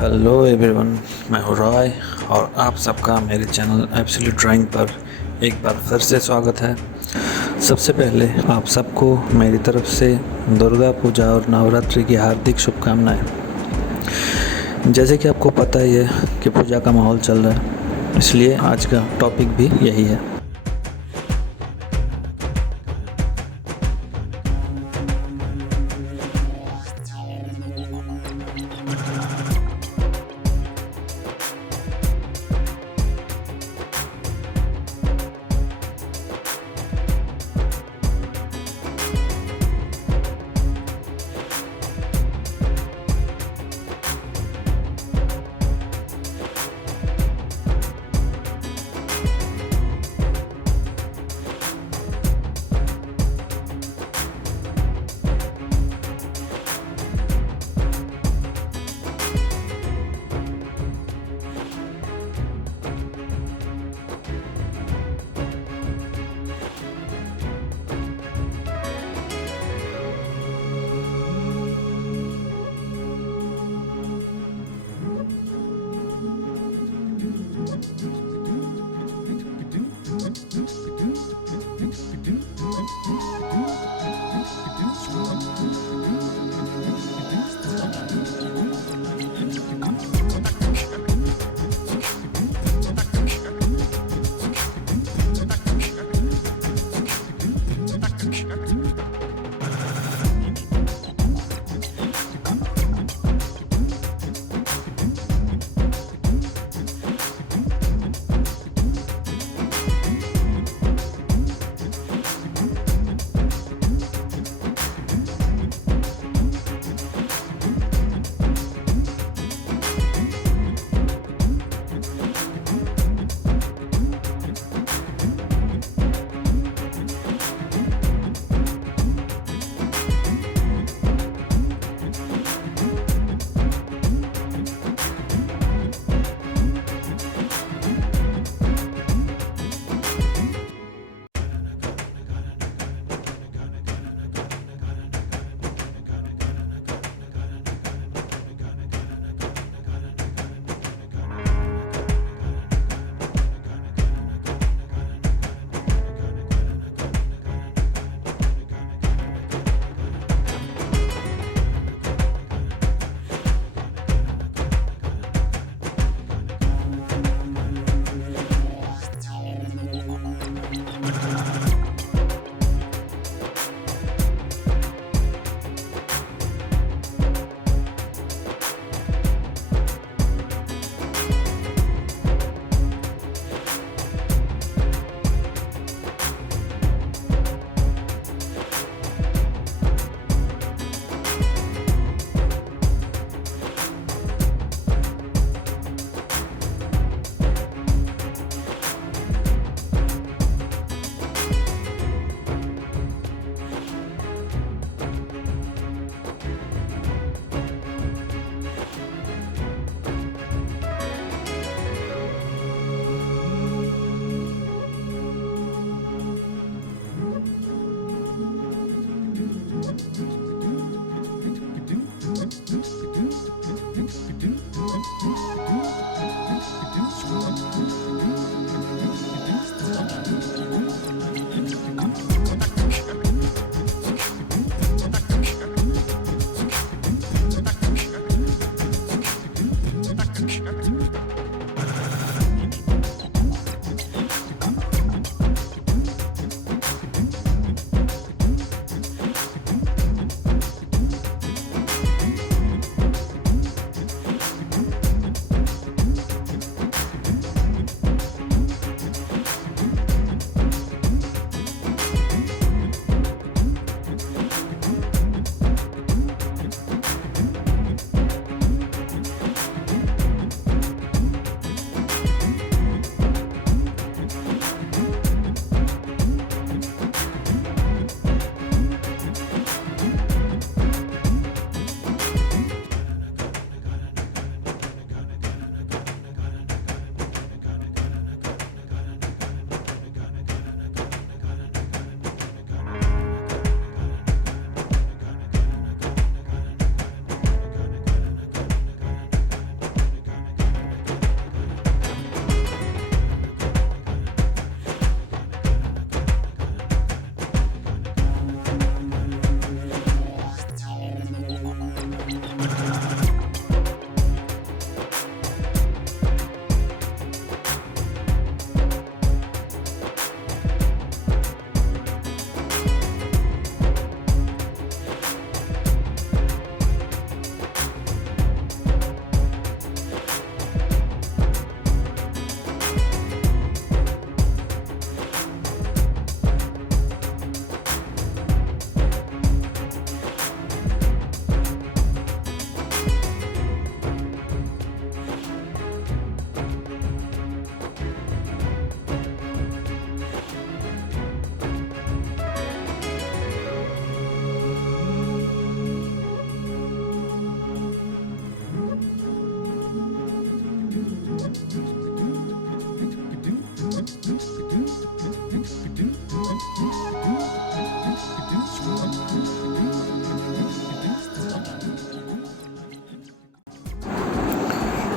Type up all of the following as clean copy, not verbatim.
Hello everyone, मैं हूँ रॉय और आप सबका मेरे चैनल एब्सोल्यूट ड्राइंग पर एक बार फिर से स्वागत है। सबसे पहले आप सबको मेरी तरफ से दुर्गा पूजा और नवरात्रि की हार्दिक शुभकामनाएं। जैसे कि आपको पता ही है कि पूजा का माहौल चल रहा है, इसलिए आज का टॉपिक भी यही है।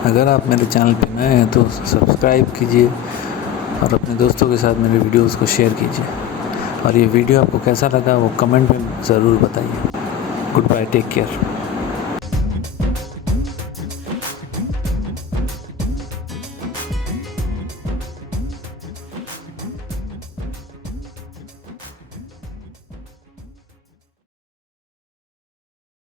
अगर आप मेरे चैनल पे नए हैं तो सब्सक्राइब कीजिए और अपने दोस्तों के साथ मेरे वीडियोस को शेयर कीजिए। और ये वीडियो आपको कैसा लगा वो कमेंट में ज़रूर बताइए। Goodbye, take care.